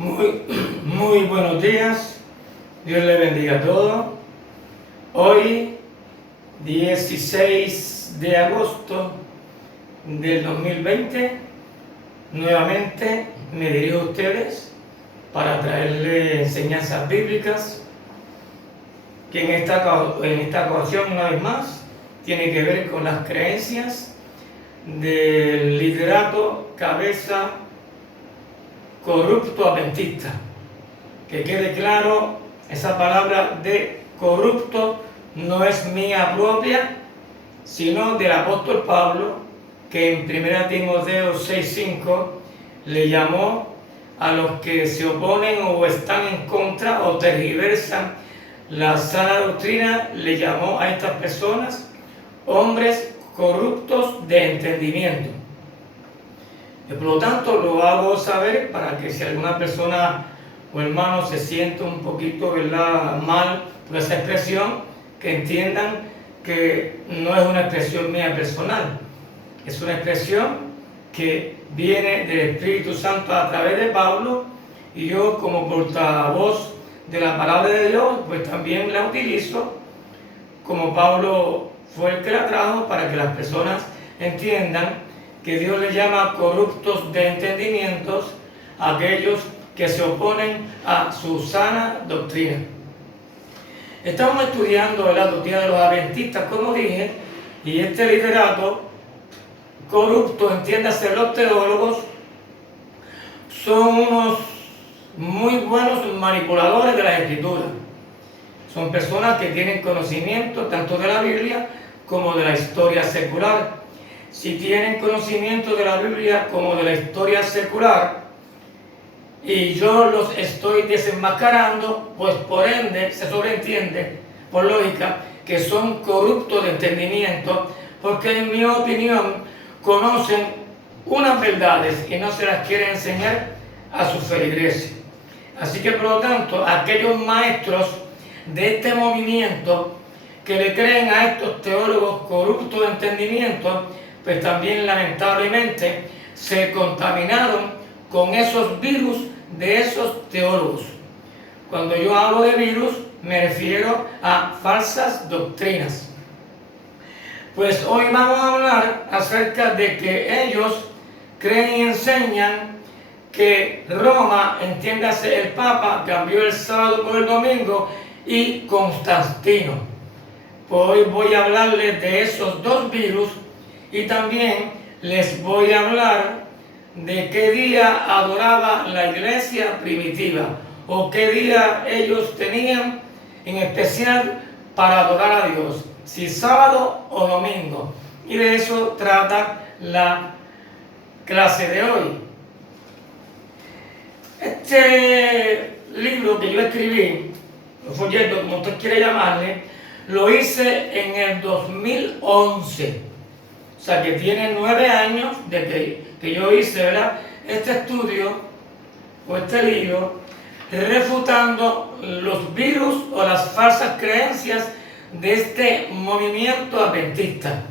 Muy buenos días, Dios le bendiga a todos. Hoy, 16 de agosto del 2020, nuevamente me dirijo a ustedes para traerles enseñanzas bíblicas que en esta ocasión, una vez más, tiene que ver con las creencias del liderato cabeza corrupto adventista. Que quede claro, esa palabra de corrupto no es mía propia, sino del apóstol Pablo, que en 1 Timoteo 6:5 le llamó a los que se oponen o están en contra o tergiversan la sana doctrina, le llamó a estas personas hombres corruptos de entendimiento. Y por lo tanto lo hago saber para que si alguna persona o hermano se siente un poquito, ¿verdad?, mal por esa expresión, que entiendan que no es una expresión mía personal, es una expresión que viene del Espíritu Santo a través de Pablo, y yo como portavoz de la palabra de Dios pues también la utilizo, como Pablo fue el que la trajo, para que las personas entiendan que Dios le llama corruptos de entendimientos a aquellos que se oponen a su sana doctrina. Estamos estudiando la doctrina de los adventistas, como dije, y este liderato corrupto, entiéndase los teólogos, son unos muy buenos manipuladores de la Escritura. Son personas que tienen conocimiento tanto de la Biblia como de la historia secular. Si tienen conocimiento de la Biblia como de la historia secular y yo los estoy desenmascarando, pues por ende se sobreentiende, por lógica, que son corruptos de entendimiento, porque en mi opinión conocen unas verdades y no se las quieren enseñar a sus feligreses. Así que por lo tanto, aquellos maestros de este movimiento que le creen a estos teólogos corruptos de entendimiento, pues también lamentablemente se contaminaron con esos virus de esos teólogos. Cuando yo hablo de virus, me refiero a falsas doctrinas. Pues hoy vamos a hablar acerca de que ellos creen y enseñan que Roma, entiéndase el Papa, cambió el sábado por el domingo, y Constantino. Pues hoy voy a hablarles de esos dos virus, y también les voy a hablar de qué día adoraba la iglesia primitiva, o qué día ellos tenían en especial para adorar a Dios, si sábado o domingo. Y de eso trata la clase de hoy. Este libro que yo escribí, el folleto, como usted quiere llamarle, lo hice en el 2011. O sea que tiene 9 años de que yo hice, ¿verdad?, este estudio o este libro, refutando los virus o las falsas creencias de este movimiento adventista,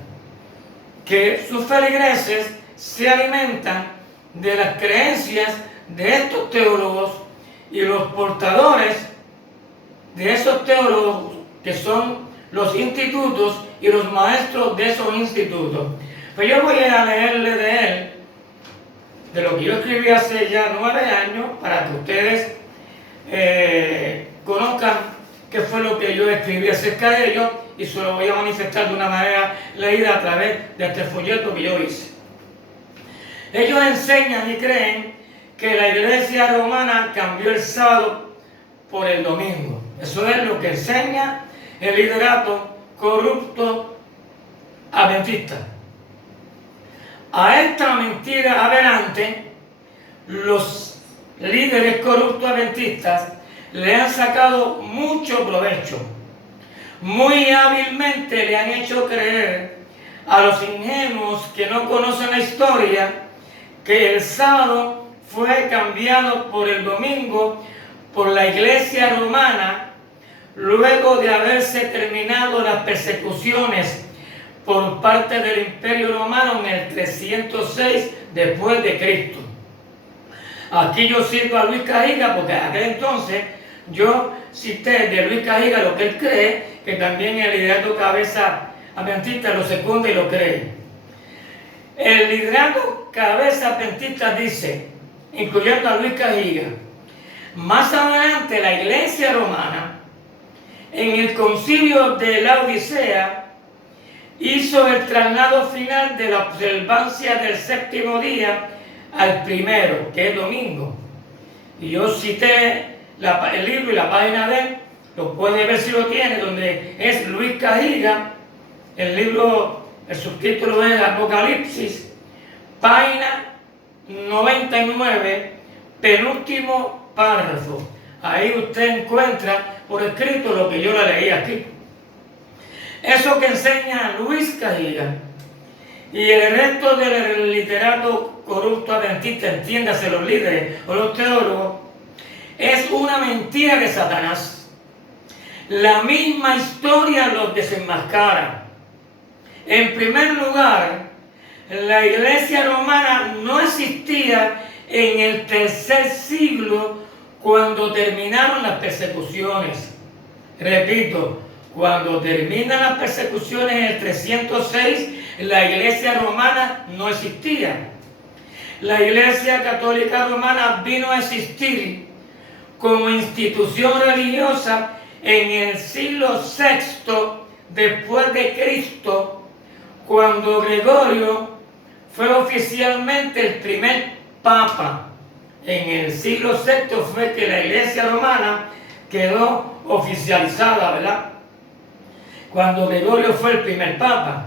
que sus feligreses se alimentan de las creencias de estos teólogos, y los portadores de esos teólogos, que son los institutos y los maestros de esos institutos. Pues yo voy a leerle de él, de lo que yo escribí hace ya 9 años, para que ustedes conozcan qué fue lo que yo escribí acerca de ellos, y se lo voy a manifestar de una manera leída a través de este folleto que yo hice. Ellos enseñan y creen que la iglesia romana cambió el sábado por el domingo. Eso es lo que enseña el liderato corrupto adventista. A esta mentira aberrante, los líderes corruptos adventistas le han sacado mucho provecho. Muy hábilmente le han hecho creer a los ingenuos que no conocen la historia que el sábado fue cambiado por el domingo por la iglesia romana, luego de haberse terminado las persecuciones por parte del Imperio Romano en el 306 después de Cristo. Aquí yo cito a Luis Cajiga porque en aquel entonces yo cité de Luis Cajiga lo que él cree, que también el liderato cabeza adventista lo secunda y lo cree. El liderato cabeza adventista dice, incluyendo a Luis Cajiga, más adelante la Iglesia romana, en el concilio de la Odisea, hizo el traslado final de la observancia del séptimo día al primero, que es domingo. Y yo cité el libro y la página de él, lo puede ver si lo tiene, donde es Luis Cajiga, el libro, el subtítulo es Apocalipsis, página 99, penúltimo párrafo. Ahí usted encuentra por escrito lo que yo le leí aquí. Eso que enseña Luis Cajiga y el resto del literato corrupto adventista, entiéndase los líderes o los teólogos, es una mentira de Satanás. La misma historia los desenmascara. En primer lugar, la Iglesia romana no existía en el tercer siglo cuando terminaron las persecuciones. Repito, cuando terminan las persecuciones en el 306, la Iglesia romana no existía. La Iglesia católica romana vino a existir como institución religiosa en el siglo VI después de Cristo, cuando Gregorio fue oficialmente el primer papa. En el siglo VI fue que la Iglesia romana quedó oficializada, ¿verdad? Cuando Gregorio fue el primer papa.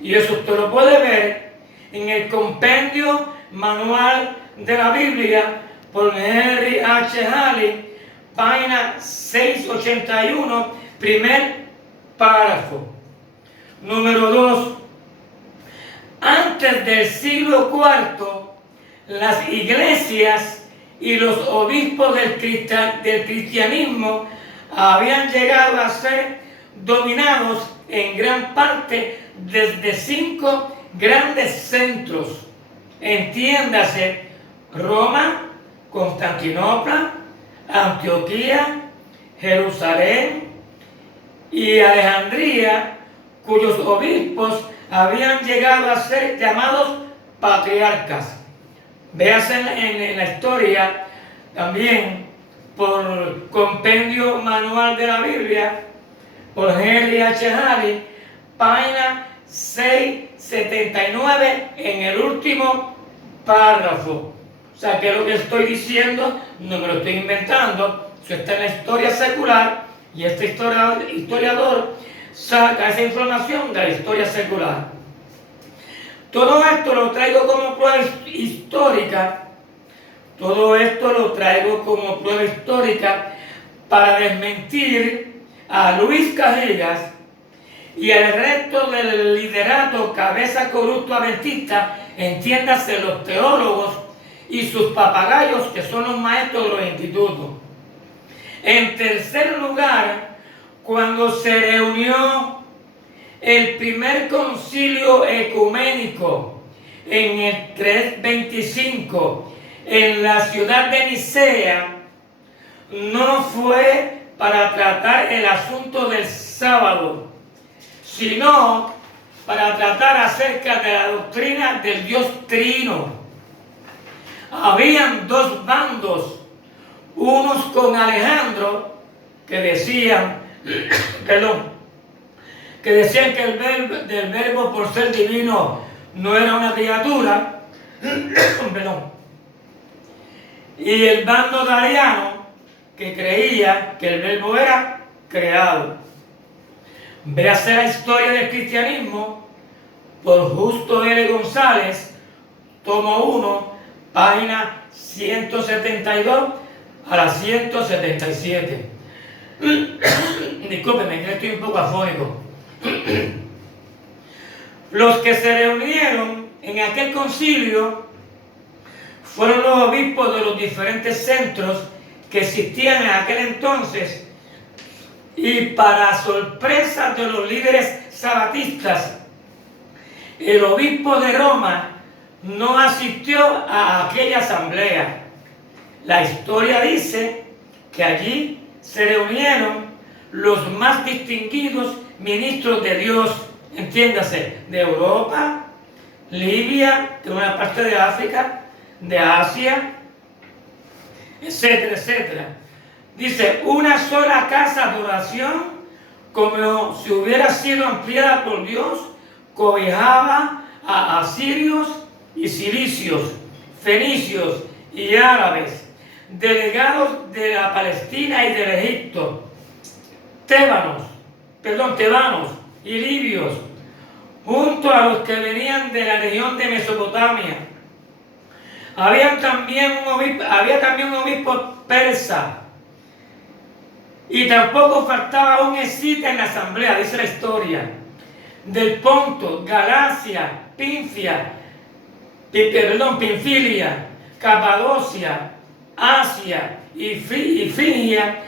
Y eso usted lo puede ver en el compendio manual de la Biblia por Henry H. Halley, página 681, primer párrafo. Número 2. Antes del siglo IV, las iglesias y los obispos del cristianismo habían llegado a ser dominados en gran parte desde 5 grandes centros. Entiéndase, Roma, Constantinopla, Antioquía, Jerusalén y Alejandría, cuyos obispos habían llegado a ser llamados patriarcas. Véase en la historia también por compendio manual de la Biblia, por Henry H. Halley, página 679 en el último párrafo. O sea, que lo que estoy diciendo no me lo estoy inventando, eso está en la historia secular y este historiador saca esa información de la historia secular. Todo esto lo traigo como prueba histórica, para desmentir a Luis Cajigas y el resto del liderato cabeza corrupto adventista, entiéndase los teólogos y sus papagayos que son los maestros de los institutos. En tercer lugar, cuando se reunió el primer concilio ecuménico en el 325 en la ciudad de Nicea, no fue para tratar el asunto del sábado, sino para tratar acerca de la doctrina del Dios Trino. Habían dos bandos, unos con Alejandro, que decían que el verbo por ser divino no era una criatura, y el bando de Ariano, que creía que el verbo era creado. Véase la historia del cristianismo por Justo L. González, tomo 1, página 172 a la 177. Discúlpeme, que estoy un poco afónico. Los que se reunieron en aquel concilio fueron los obispos de los diferentes centros que existían en aquel entonces, y para sorpresa de los líderes sabatistas, el obispo de Roma no asistió a aquella asamblea. La historia dice que allí se reunieron los más distinguidos ministros de Dios, entiéndase, de Europa, Libia, que es una parte de África, de Asia, etcétera, etcétera. Dice, una sola casa de oración, como si hubiera sido ampliada por Dios, cobijaba a asirios y cilicios, fenicios y árabes, delegados de la Palestina y del Egipto, tebanos y libios, junto a los que venían de la región de Mesopotamia. Había también un obispo persa, y tampoco faltaba un escita en la asamblea, dice la historia, del Ponto, Galacia, Pinfilia, Capadocia, Asia y Frigia.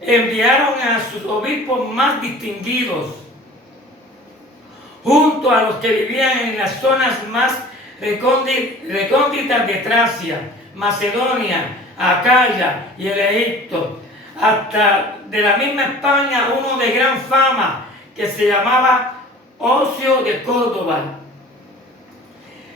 Enviaron a sus obispos más distinguidos, junto a los que vivían en las zonas más recónditas de Tracia, Macedonia, Acaya y el Egipto, hasta de la misma España uno de gran fama que se llamaba Ocio de Córdoba.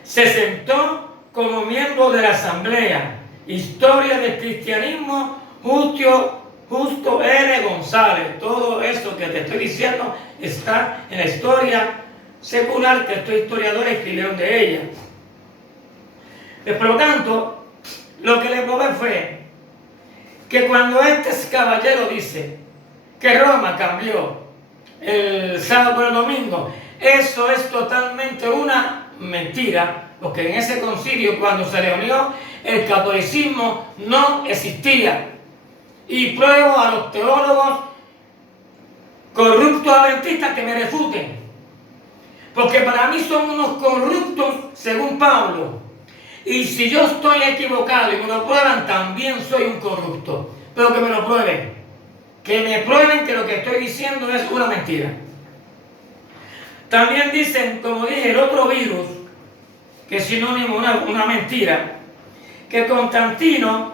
Se sentó como miembro de la asamblea. Historia del cristianismo, Justo R. González. Todo eso que te estoy diciendo está en la historia secular que estos historiadores escribieron de ella. Por lo tanto, lo que le probé fue que cuando este caballero dice que Roma cambió el sábado por el domingo, eso es totalmente una mentira, porque en ese concilio, cuando se reunió, el catolicismo no existía. Y pruebo a los teólogos corruptos adventistas que me refuten, porque para mí son unos corruptos según Pablo. Y si yo estoy equivocado y me lo prueban, también soy un corrupto. Pero que me lo prueben. Que me prueben que lo que estoy diciendo es una mentira. También dicen, como dije, el otro virus, que es sinónimo de una mentira, que Constantino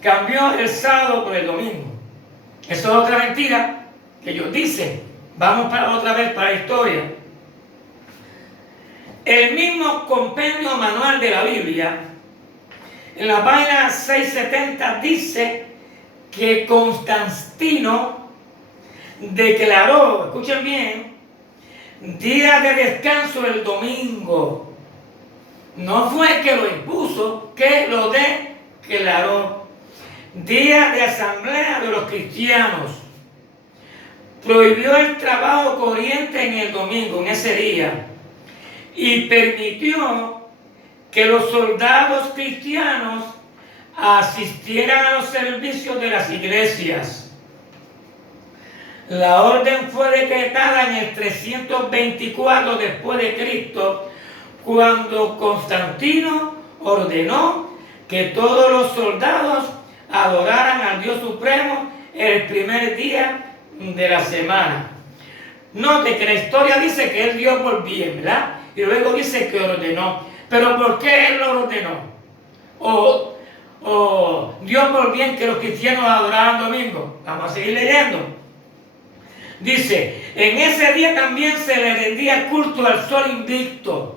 cambió el sábado por el domingo. Eso es otra mentira que ellos dicen. Vamos otra vez para la historia. El mismo compendio manual de la Biblia, en la página 670, dice que Constantino declaró, escuchen bien, día de descanso el domingo. No fue que lo impuso, que lo declaró. Día de asamblea de los cristianos. Prohibió el trabajo corriente en el domingo, en ese día. Y permitió que los soldados cristianos asistieran a los servicios de las iglesias. La orden fue decretada en el 324 después de Cristo, cuando Constantino ordenó que todos los soldados adoraran al Dios Supremo el primer día de la semana. Note que la historia dice que él dio por bien, ¿verdad? Y luego dice que ordenó. ¿Pero por qué él lo ordenó? O dio por bien que los cristianos adoraran domingo. Vamos a seguir leyendo. Dice, en ese día también se le rendía culto al sol invicto.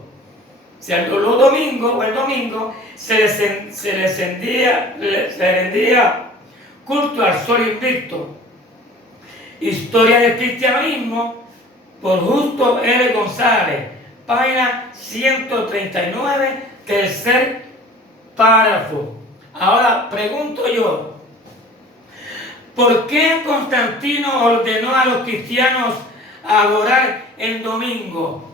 O sea, los domingos o el domingo se le rendía culto al sol invicto. Historia del cristianismo por Justo R. González, página 139, tercer párrafo. Ahora pregunto yo, ¿por qué Constantino ordenó a los cristianos a adorar el domingo?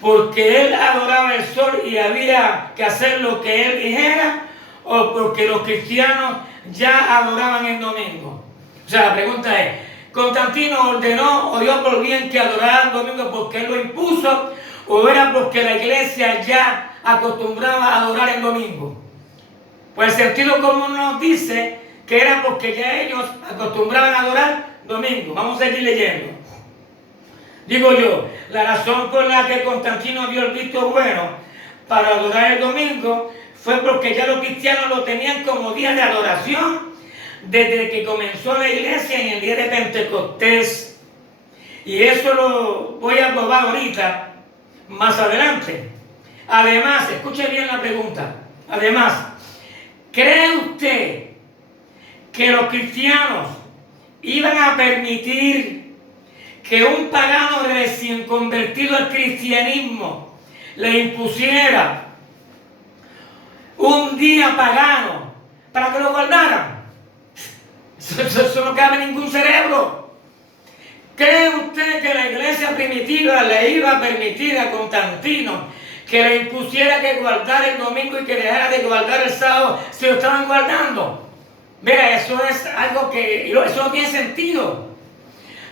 ¿Porque él adoraba el sol y había que hacer lo que él dijera? ¿O porque los cristianos ya adoraban el domingo? O sea, la pregunta es, ¿Constantino ordenó o dio por bien que adoraran el domingo porque él lo impuso? ¿O era porque la iglesia ya acostumbraba a adorar el domingo? Pues el sentido común nos dice que era porque ya ellos acostumbraban a adorar domingo. Vamos a seguir leyendo. Digo yo, la razón por la que Constantino dio el visto bueno para adorar el domingo fue porque ya los cristianos lo tenían como día de adoración desde que comenzó la iglesia en el día de Pentecostés. Y eso lo voy a probar ahorita, más adelante. Además, escuche bien la pregunta. Además, ¿cree usted que los cristianos iban a permitir que un pagano recién convertido al cristianismo le impusiera un día pagano para que lo guardaran? Eso no cabe en ningún cerebro. ¿Cree usted que la iglesia primitiva le iba a permitir a Constantino que le impusiera que guardara el domingo y que dejara de guardar el sábado si lo estaban guardando? Mira, eso es algo que eso no tiene sentido.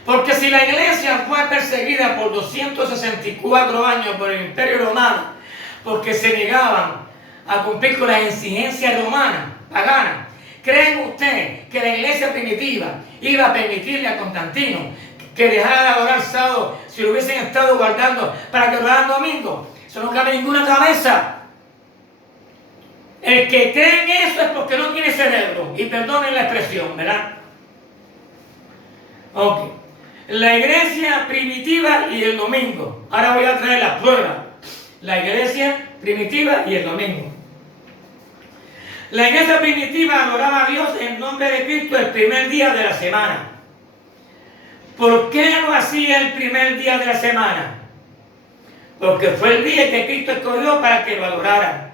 Porque si la iglesia fue perseguida por 264 años por el Imperio Romano, porque se negaban a cumplir con las exigencias romanas, paganas, ¿creen usted que la iglesia primitiva iba a permitirle a Constantino que dejara de adorar sábado si lo hubiesen estado guardando para que adoraran domingo? Eso no cabe en ninguna cabeza. El que cree en eso es porque no tiene cerebro. Y perdonen la expresión, ¿verdad? Ok. La iglesia primitiva y el domingo. Ahora voy a traer las pruebas. La iglesia primitiva y el domingo. La iglesia primitiva adoraba a Dios en nombre de Cristo el primer día de la semana. ¿Por qué lo hacía el primer día de la semana? Porque fue el día que Cristo escogió para que lo adoraran.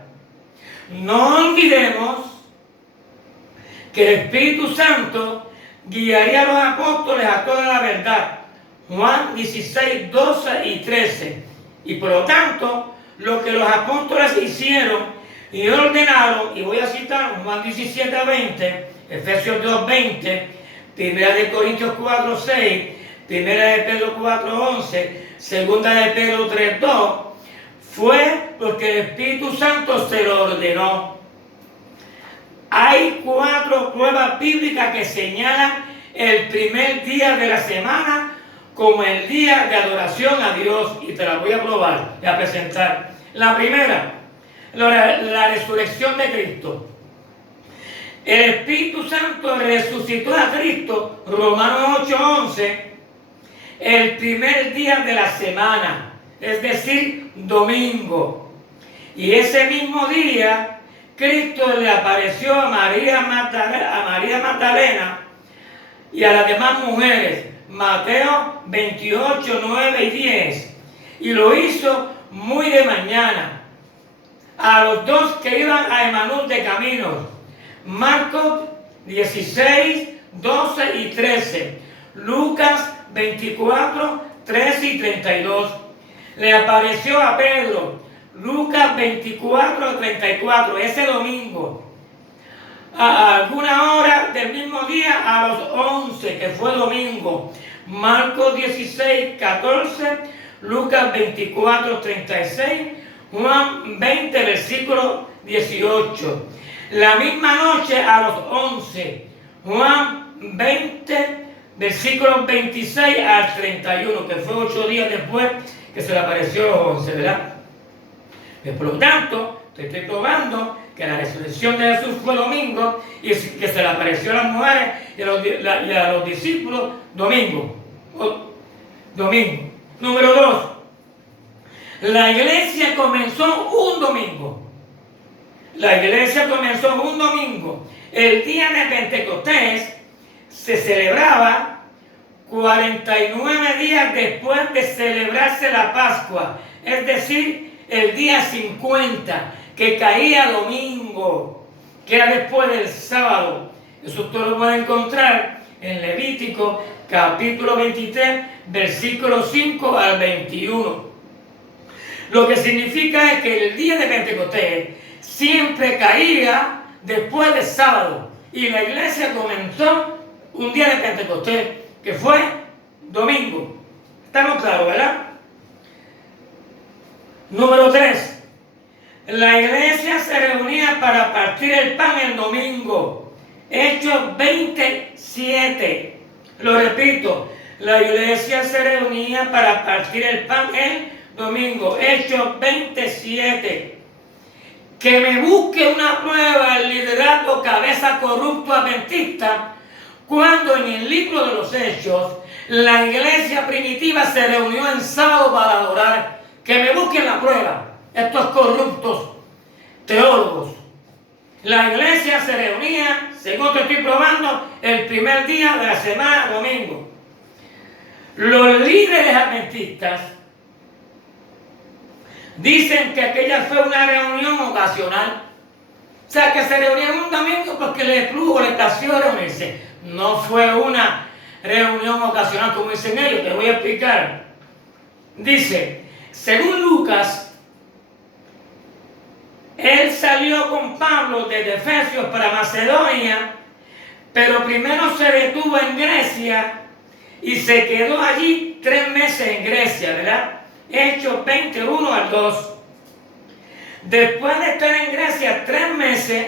No olvidemos que el Espíritu Santo guiaría a los apóstoles a toda la verdad. Juan 16, 12 y 13. Y por lo tanto, lo que los apóstoles hicieron y ordenaron, y voy a citar Juan 17, 20, Efesios 2, 20, 1 Corintios 4, 6, 1 Pedro 4, 11, 2 Pedro 3, 2, fue porque el Espíritu Santo se lo ordenó. Hay 4 pruebas bíblicas que señalan el primer día de la semana como el día de adoración a Dios, y te la voy a probar y a presentar. La primera, la resurrección de Cristo. El Espíritu Santo resucitó a Cristo, Romanos 8:11, el primer día de la semana, es decir, domingo. Y ese mismo día, Cristo le apareció a María Magdalena y a las demás mujeres, Mateo 28, 9 y 10. Y lo hizo muy de mañana, a los 2 que iban a Emaús de camino. Marcos 16, 12 y 13. Lucas 24, 13 y 32. Le apareció a Pedro, Lucas 24, 34, ese domingo, a alguna hora del mismo día, a los 11, que fue domingo. Marcos 16, 14, Lucas 24, 36, Juan 20, versículo 18. La misma noche a los 11, Juan 20, versículos 26 al 31, que fue 8 días después que se le apareció a los 11, ¿verdad? Por lo tanto, te estoy probando que la resurrección de Jesús fue domingo y que se le apareció a las mujeres y a los discípulos domingo. Domingo. Número 2. La iglesia comenzó un domingo. La iglesia comenzó un domingo. El día de Pentecostés se celebraba 49 días después de celebrarse la Pascua, es decir, el día 50, que caía domingo, que era después del sábado. Eso usted lo puede encontrar en Levítico capítulo 23, versículos 5 al 21. Lo que significa es que el día de Pentecostés siempre caía después del sábado, y la iglesia comenzó un día de Pentecostés, que fue domingo. ¿Estamos claros, verdad? Número 3. La iglesia se reunía para partir el pan el domingo. Hechos 27. Lo repito, la iglesia se reunía para partir el pan el domingo. Hechos 27. que me busque una prueba el liderazgo cabeza corrupto adventista, cuando en el libro de los Hechos la iglesia primitiva se reunió en sábado para adorar. Que me busquen la prueba estos corruptos teólogos. La iglesia se reunía, según te estoy probando, el primer día de la semana, domingo. Los líderes adventistas dicen que aquella fue una reunión ocasional. O sea, que se reunieron un domingo porque les plugo, les plació reunirse. No fue una reunión ocasional como dicen ellos, te voy a explicar. Dice, según Lucas, él salió con Pablo desde Efesios para Macedonia, pero primero se detuvo en Grecia y se quedó allí 3 meses en Grecia, ¿verdad? Hechos 21 al 2. Después de estar en Grecia 3 meses,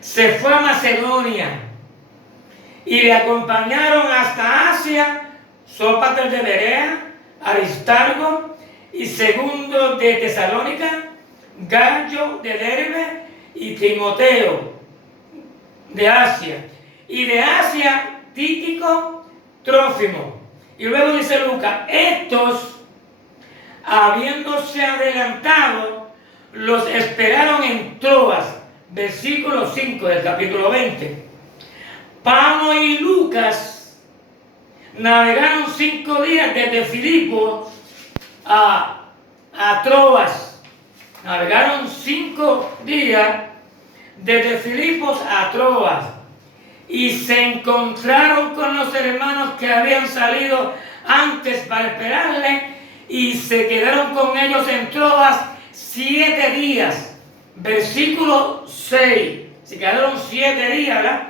se fue a Macedonia y le acompañaron hasta Asia Sópater de Berea, Aristarco y Segundo de Tesalónica, Gallo de Derbe y Timoteo de Asia. Y de Asia, Tíquico, Trófimo. Y luego dice Lucas, estos, habiéndose adelantado, los esperaron en Troas, versículo 5 del capítulo 20. Pablo y Lucas navegaron 5 días desde Filipos a Troas. Navegaron 5 días desde Filipos a Troas y se encontraron con los hermanos que habían salido antes para esperarle y se quedaron con ellos en Troas 7 días. Versículo 6. Se quedaron 7 días, ¿verdad?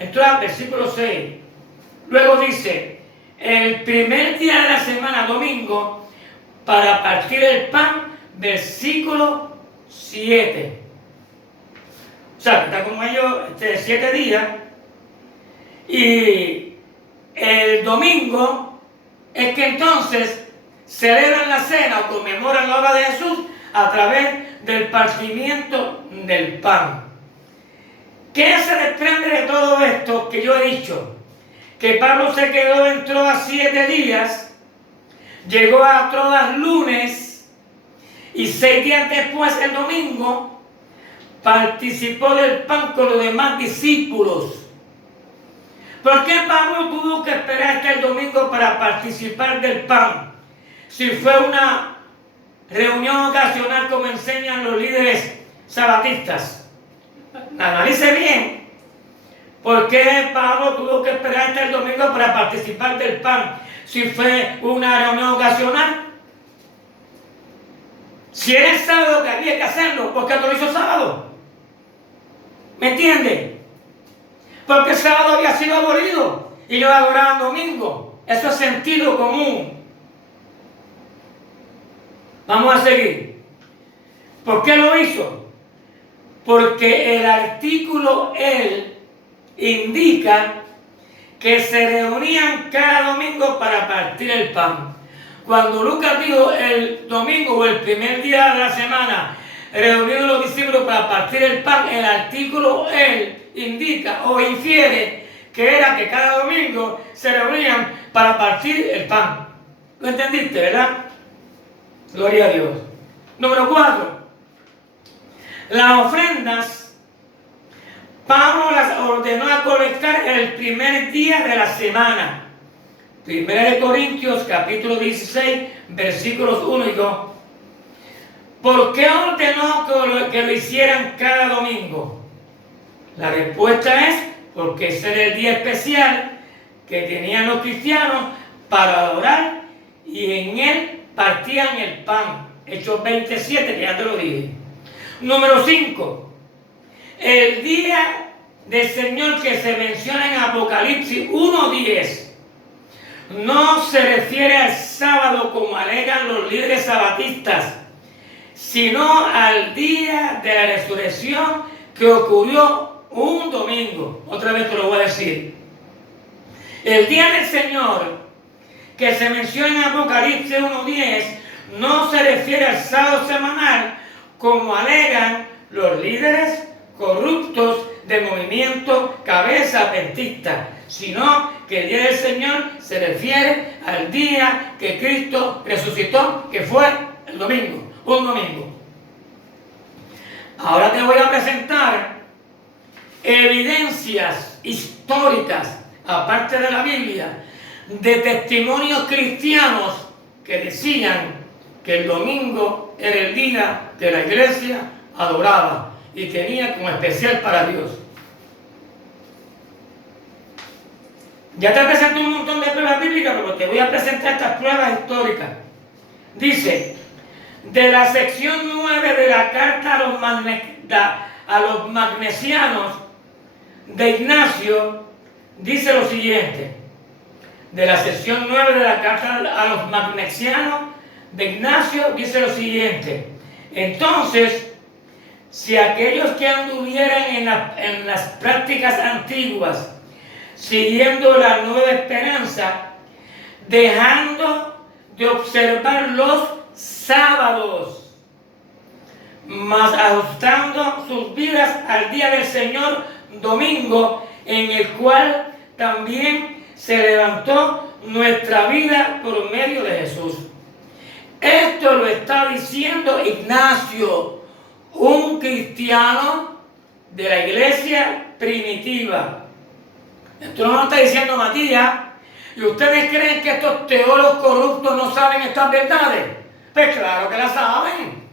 En Troas, versículo 6. Luego dice, el primer día de la semana, domingo, para partir el pan, versículo 7. O sea, está como ellos 7 días. Y el domingo es que entonces celebran la cena o conmemoran la obra de Jesús a través del partimiento del pan. ¿Qué se desprende de todo esto que yo he dicho? Que Pablo se quedó en Troas 7 días, llegó a Troas lunes, y 6 días después, el domingo, participó del pan con los demás discípulos. ¿Por qué Pablo tuvo que esperar hasta el domingo para participar del pan? Si fue una reunión ocasional como enseñan los líderes sabatistas. Analice bien. ¿Por qué Pablo tuvo que esperar hasta el domingo para participar del pan? Si fue una reunión ocasional. Si era el sábado que había que hacerlo, ¿por qué no lo hizo sábado? ¿Me entiende? Porque el sábado había sido abolido y yo adoraba domingo. Eso es sentido común. Vamos a seguir. ¿Por qué lo hizo? Porque el artículo él indica que se reunían cada domingo para partir el pan. Cuando Lucas dijo el domingo o el primer día de la semana, reunidos los discípulos para partir el pan, el artículo él indica o infiere que era que cada domingo se reunían para partir el pan. ¿Lo entendiste, verdad? Gloria a Dios. Número 4. Las ofrendas, Pablo las ordenó a colectar el primer día de la semana. 1 Corintios capítulo 16, versículos 1 y 2. ¿Por qué ordenó que lo hicieran cada domingo? La respuesta es porque ese era el día especial que tenían los cristianos para adorar y en él partían el pan. Hechos 27, que ya te lo dije. Número 5. El día del Señor que se menciona en Apocalipsis 1:10 no se refiere al sábado como alegan los líderes sabatistas, sino al día de la resurrección que ocurrió un domingo. Otra vez te lo voy a decir. El día del Señor que se menciona en Apocalipsis 1:10 no se refiere al sábado semanal como alegan los líderes corruptos del movimiento cabeza adventista, sino que el día del Señor se refiere al día que Cristo resucitó, que fue el domingo, un domingo. Ahora te voy a presentar evidencias históricas, aparte de la Biblia, de testimonios cristianos que decían que el domingo era el día que la iglesia adoraba y tenía como especial para Dios. Ya te presenté un montón de pruebas bíblicas, pero te voy a presentar estas pruebas históricas. Dice, de la sección 9 de la carta a los magnesianos de Ignacio, dice lo siguiente. De la sección 9 de la carta a los magnesianos de Ignacio, dice lo siguiente. Entonces, si aquellos que anduvieran en las prácticas antiguas, siguiendo la nueva esperanza, dejando de observar los sábados, mas ajustando sus vidas al día del Señor domingo, en el cual también se levantó nuestra vida por medio de Jesús. Esto lo está diciendo Ignacio, un cristiano de la iglesia primitiva. Esto no lo está diciendo Matías. ¿Y ustedes creen que estos teólogos corruptos no saben estas verdades? Pues claro que las saben.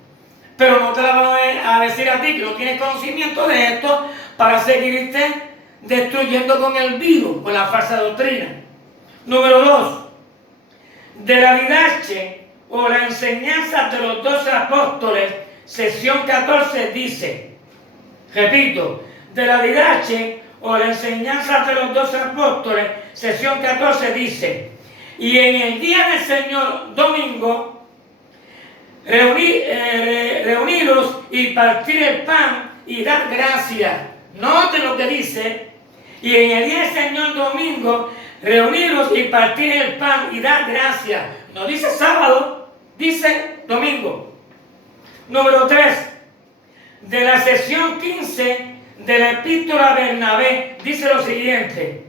Pero no te las van a decir a ti que no tienes conocimiento de esto para seguirte destruyendo con el vivo, con la falsa doctrina. Número 2. De la didache o la enseñanza de los 12 apóstoles, sección 14 dice, repito, de la didache o la enseñanza de los 12 apóstoles, sección 14 dice, y en el día del Señor domingo, reuniros y partir el pan y dar gracias. Noten lo que dice, y en el día del Señor domingo, reuniros y partir el pan y dar gracias. No dice sábado, dice domingo. Número 3, de la sección 15 de la epístola a Bernabé, dice lo siguiente.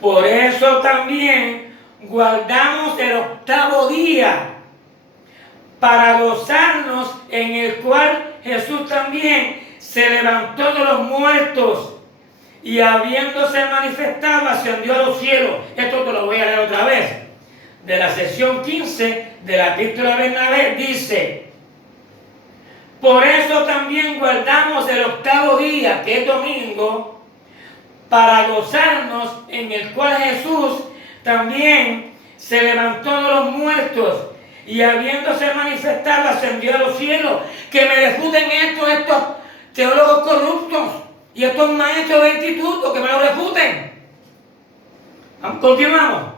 Por eso también guardamos el octavo día, para gozarnos, en el cual Jesús también se levantó de los muertos y habiéndose manifestado ascendió a los cielos. Esto te lo voy a leer otra vez. De la sección 15 de la epístola a Bernabé dice, por eso también guardamos el octavo día, que es domingo, para gozarnos, en el cual Jesús también se levantó de los muertos y habiéndose manifestado ascendió a los cielos. Que me refuten estos teólogos corruptos y estos maestros de instituto, que me lo refuten. Continuamos.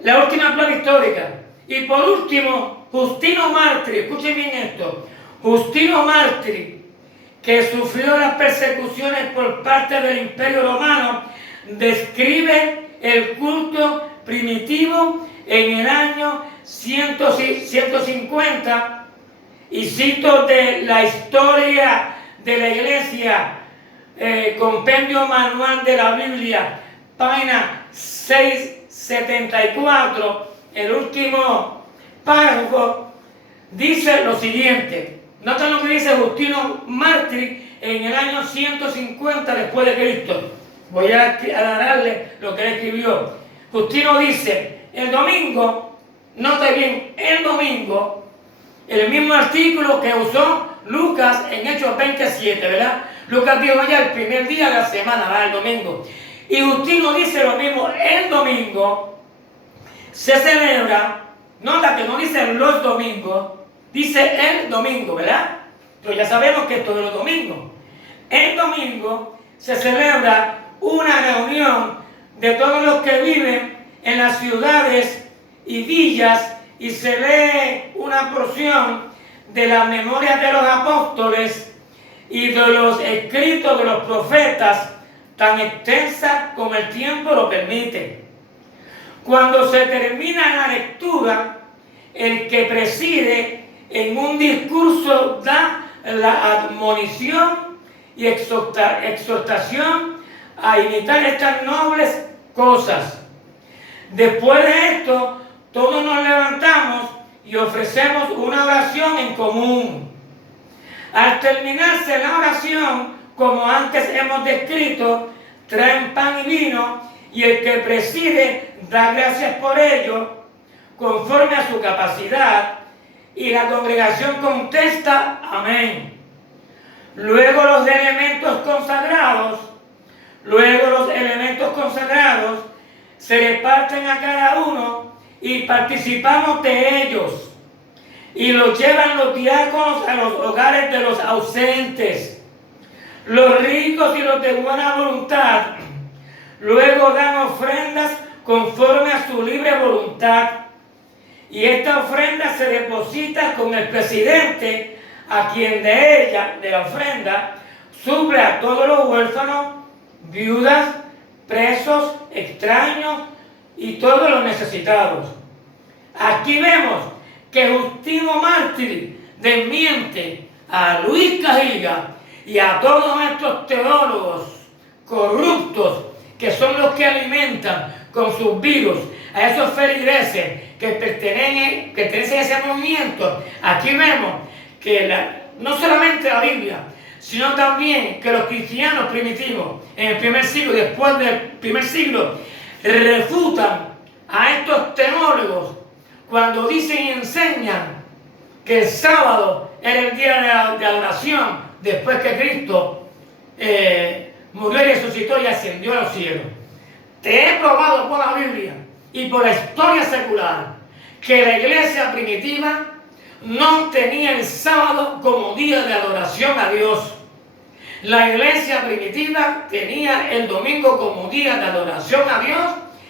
La última prueba histórica. Y por último, Justino Mártir, escuchen bien esto, Justino Mártir, que sufrió las persecuciones por parte del Imperio Romano, describe el culto primitivo en el año 150, y cito de la historia de la iglesia, compendio manual de la Biblia, página 674, el último párrafo, dice lo siguiente. Noten lo que dice Justino Mártir en el año 150 después de Cristo. Voy a darle lo que él escribió. Justino dice, el domingo, note bien, el domingo, el mismo artículo que usó Lucas en Hechos 27, ¿verdad? Lucas dijo ya el primer día de la semana, ¿verdad? El domingo. Y Justino dice lo mismo, el domingo se celebra, nota que no dice los domingos, dice el domingo, ¿verdad? Pero ya sabemos que esto es los domingos. El domingo se celebra una reunión de todos los que viven en las ciudades y villas y se lee una porción de las memorias de los apóstoles y de los escritos de los profetas, tan extensa como el tiempo lo permite. Cuando se termina la lectura, el que preside en un discurso da la admonición y exhortación a imitar estas nobles cosas. Después de esto, todos nos levantamos y ofrecemos una oración en común. Al terminarse la oración, como antes hemos descrito, traen pan y vino y el que preside da gracias por ello, conforme a su capacidad, y la congregación contesta amén. Luego los elementos consagrados se reparten a cada uno y participamos de ellos, y los llevan los diáconos a los hogares de los ausentes. Los ricos y los de buena voluntad luego dan ofrendas conforme a su libre voluntad, y esta ofrenda se deposita con el presidente, a quien de la ofrenda, suple a todos los huérfanos, viudas, presos, extraños y todos los necesitados. Aquí vemos que Justino Mártir desmiente a Luis Cajiga y a todos estos teólogos corruptos que son los que alimentan con sus virus a esos feligreses que pertenecen a ese movimiento. Aquí vemos que no solamente la Biblia, sino también que los cristianos primitivos en el primer siglo, después del primer siglo, refutan a estos teólogos cuando dicen y enseñan que el sábado era el día de adoración después que Cristo murió y resucitó y ascendió a los cielos. Te he probado por la Biblia y por la historia secular que la iglesia primitiva no tenía el sábado como día de adoración a Dios. La iglesia primitiva tenía el domingo como día de adoración a Dios,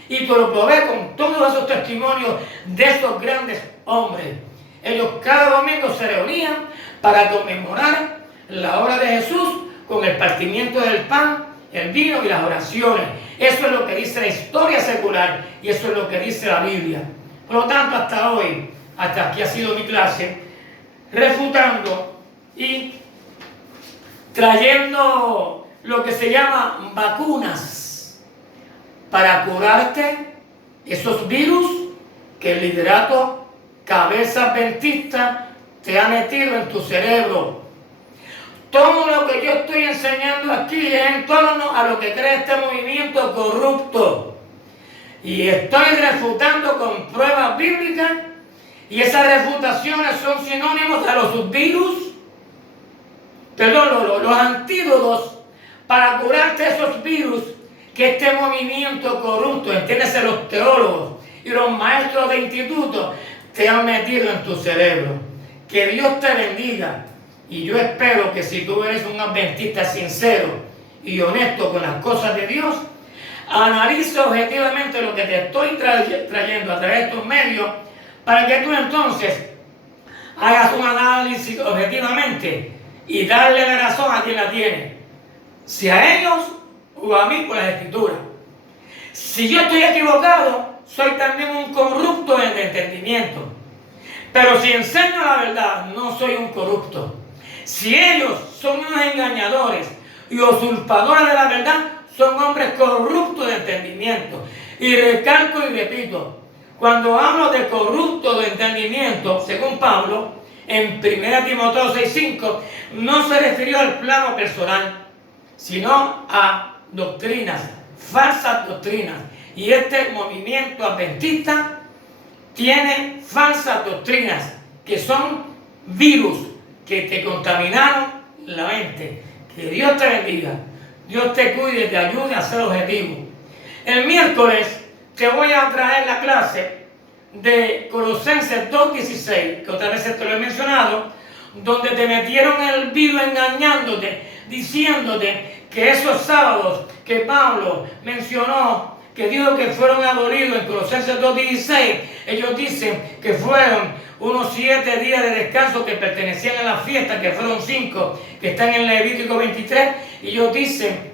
y te lo probé con todos esos testimonios de esos grandes hombres. Ellos cada domingo se reunían para conmemorar la obra de Jesús con el partimiento del pan, el vino y las oraciones. Eso es lo que dice la historia secular y eso es lo que dice la Biblia. Por lo tanto, hasta hoy, hasta aquí ha sido mi clase, refutando y trayendo lo que se llama vacunas para curarte esos virus que el liderato cabeza adventista te ha metido en tu cerebro. Todo lo que yo estoy enseñando aquí es en torno a lo que cree este movimiento corrupto. Y estoy refutando con pruebas bíblicas, y esas refutaciones son sinónimos a los virus, los antídotos para curarte esos virus que este movimiento corrupto, entiéndese, los teólogos y los maestros de instituto, te han metido en tu cerebro. Que Dios te bendiga. Y yo espero que si tú eres un adventista sincero y honesto con las cosas de Dios, analice objetivamente lo que te estoy trayendo a través de estos medios, para que tú entonces hagas un análisis objetivamente y darle la razón a quien la tiene, si a ellos o a mí por las Escrituras. Si yo estoy equivocado, soy también un corrupto en el entendimiento. Pero si enseño la verdad, no soy un corrupto. Si ellos son unos engañadores y usurpadores de la verdad, son hombres corruptos de entendimiento. Y recalco y repito, cuando hablo de corrupto de entendimiento, según Pablo, en 1 Timoteo 6:5, no se refirió al plano personal, sino a doctrinas, falsas doctrinas. Y este movimiento adventista tiene falsas doctrinas que son virus que te contaminaron la mente. Que Dios te bendiga, Dios te cuide, te ayude a ser objetivo. El miércoles te voy a traer la clase de Colosenses 2:16, que otra vez te lo he mencionado, donde te metieron el virus engañándote, diciéndote que esos sábados que Pablo mencionó, que dijo que fueron abolidos en Colosenses 2:16, ellos dicen que fueron unos 7 días de descanso que pertenecían a la fiesta, que fueron 5, que están en Levítico 23, y ellos dicen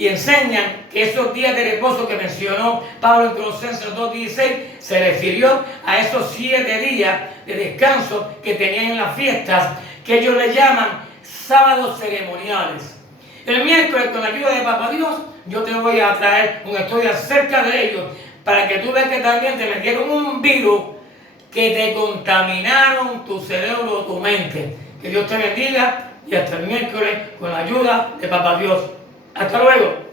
y enseñan que esos días de reposo que mencionó Pablo en Colosenses 2:16 se refirió a esos 7 días de descanso que tenían en las fiestas, que ellos le llaman sábados ceremoniales. El miércoles, con la ayuda de Papá Dios, yo te voy a traer un estudio acerca de ellos para que tú veas que también te metieron un virus que te contaminaron tu cerebro o tu mente. Que Dios te bendiga y hasta el miércoles con la ayuda de Papá Dios. Hasta luego.